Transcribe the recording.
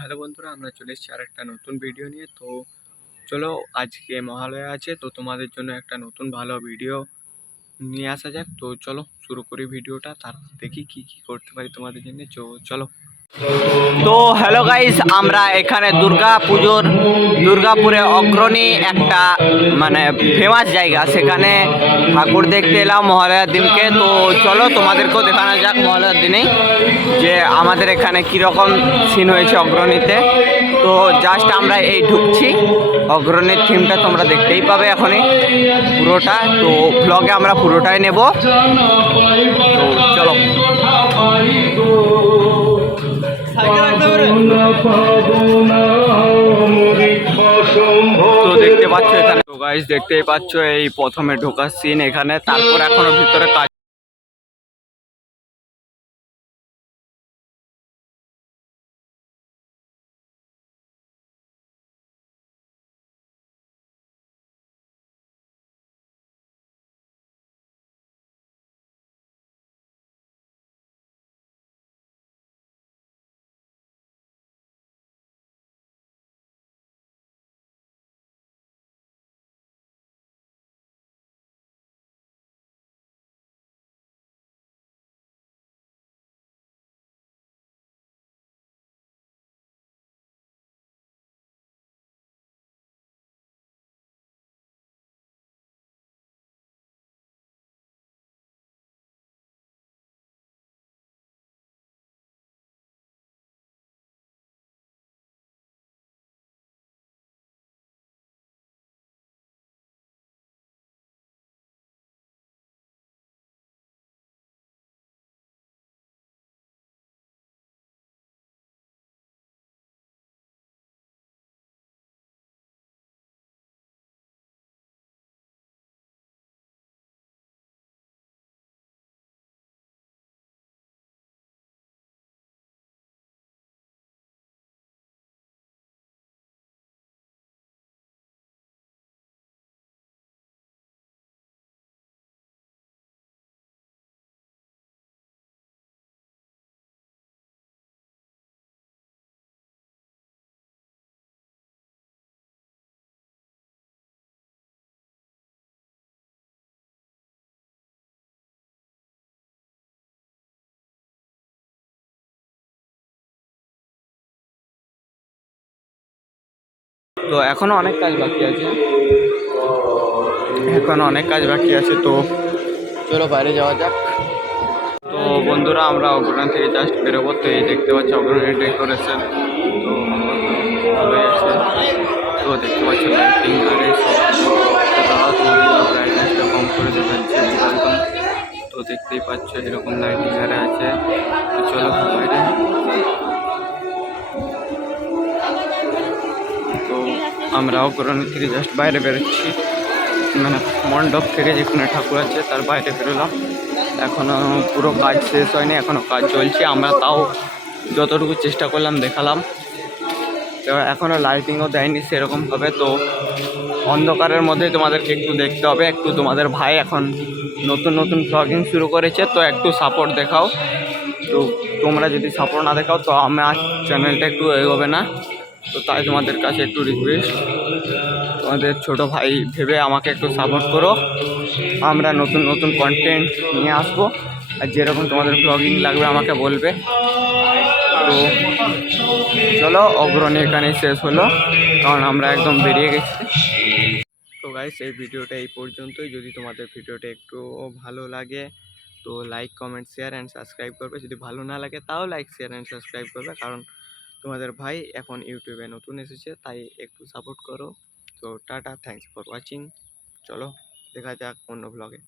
Hello বন্ধুরা, আমরা চলে এসেছি আর একটা নতুন ভিডিও নিয়ে। তো চলো, আজকে মহালয়া আছে, তো তোমাদের জন্য একটা নতুন ভালো ভিডিও নিয়ে আসা যাক। তো চলো শুরু করি ভিডিওটা, তারপর দেখি কি কি করতে পারি তোমাদের জন্য। চলো। তো হ্যালো গাইস, আমরা এখানে দুর্গাপুরে অগ্রণী একটা ফেমাস জায়গা, সেখানে ঠাকুর দেখতে এলাম মহালয়ার দিনকে। তো চলো তোমাদেরকেও দেখানো যাক মহালয়ার দিনেই যে আমাদের এখানে কীরকম সিন হয়েছে অগ্রণীতে। তো জাস্ট আমরা এই ঢুকছি, অগ্রণীর থিমটা তোমরা দেখতেই পাবে এখনই পুরোটা। তো ব্লগে আমরা পুরোটাই নেব, তো চলো। তো দেখতে পাচ্ছ এখানে, তো গাইস দেখতেই পাচ্ছ এই প্রথমে ঢোকার সিন এখানে, তারপর এখনো ভিতরে কাজ। তো এখনো অনেক কাজ বাকি আছে, তো চলো বাইরে যাওয়া যাক। তো বন্ধুরা, আমরা অগ্রণী থেকে জাস্ট বেরোবো। তো এই দেখতে পাচ্ছি অগ্রণী ডেকোরেশন, তো ভালোই আছে। তো দেখতে পাচ্ছি লাইটিং আর ব্রাইটনেসটা কম করে দেখাচ্ছে একদম। তো দেখতেই পাচ্ছ এরকম লাইটিং আরে আছে। তো চলো বাইরে। তো আমরা অগ্রণী থেকে জাস্ট বাইরে বেরোচ্ছি, মণ্ডপ থেকে যেখানে ঠাকুর আছে তার বাইরে বেরোলাম। এখনও পুরো কাজ শেষ হয়নি, এখনও কাজ চলছে। আমরা তাও যতটুকু চেষ্টা করলাম দেখালাম। তো এখনও লাইটিংও দেয়নি সেরকমভাবে, তো অন্ধকারের মধ্যে তোমাদেরকে একটু দেখতে হবে। একটু তোমাদের ভাই এখন নতুন নতুন ব্লগিং শুরু করেছে, তো একটু সাপোর্ট দেখাও। তো তোমরা যদি সাপোর্ট না দেখাও তো আমার চ্যানেলটা একটু এগোবে না। তো তাই তোমাদের কাছে একটু রিকোয়েস্ট, তোমাদের ছোট ভাই ভেবে আমাকে একটু সাপোর্ট করো। আমরা নতুন নতুন কন্টেন্ট নিয়ে আসবো, আর যেরকম তোমাদের ব্লগিং লাগবে আমাকে বলবে। তো চলো, অগ্রণী এখানেই শেষ হলো, কারণ আমরা একদম বেরিয়ে গেছি। তো গাইস, এই ভিডিওটা এই পর্যন্তই। যদি তোমাদের ভিডিওটা একটু ভালো লাগে তো like, comment, share and subscribe করবে। যদি ভালো না লাগে তাও লাইক, শেয়ার অ্যান্ড সাবস্ক্রাইব করবে, কারণ তোমাদের ভাই এখন ইউটিউবে নতুন এসেছে, তাই একটু সাপোর্ট করো। তো টাটা, থ্যাংকস ফর ওয়াচিং। চলো দেখা যাক অন্য ব্লগে।